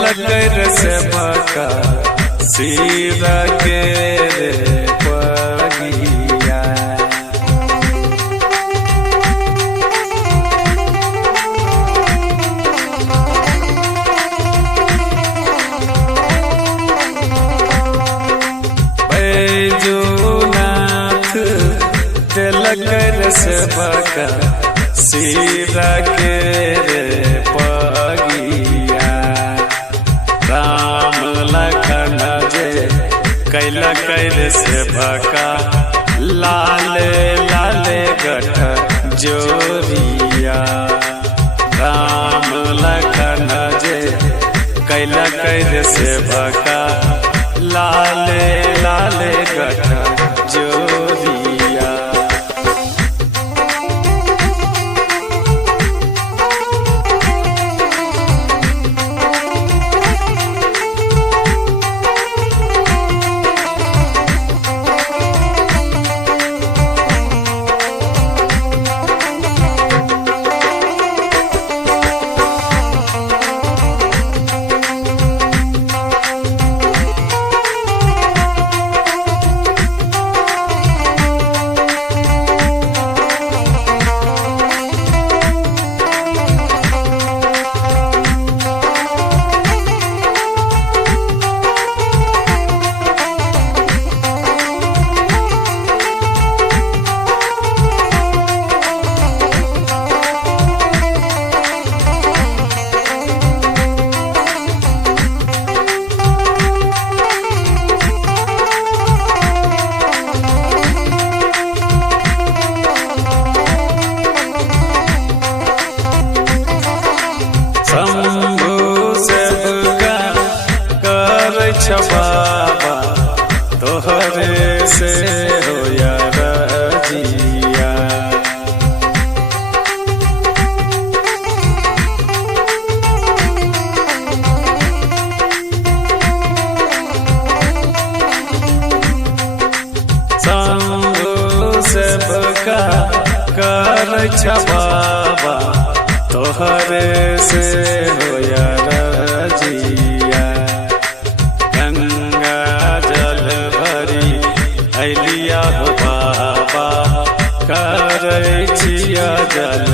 दिलक से बका सीरा के रे पगिया। बैजूनाथ दिलक से बका सीरा के रे पगिया। राम लखन जे कैला कैर से भका लाले लाले गठ जोरिया। राम लखन जे कैला कैर से भका लाले लाले गठ जोरिया। शंभु सेवका कर बाबा तोहरे से होया रजिया। शंभु सेवका कर बाबा तोहरे से होया रजिया। गंगा जल भरी अलिया हो बाबा करे छिया जल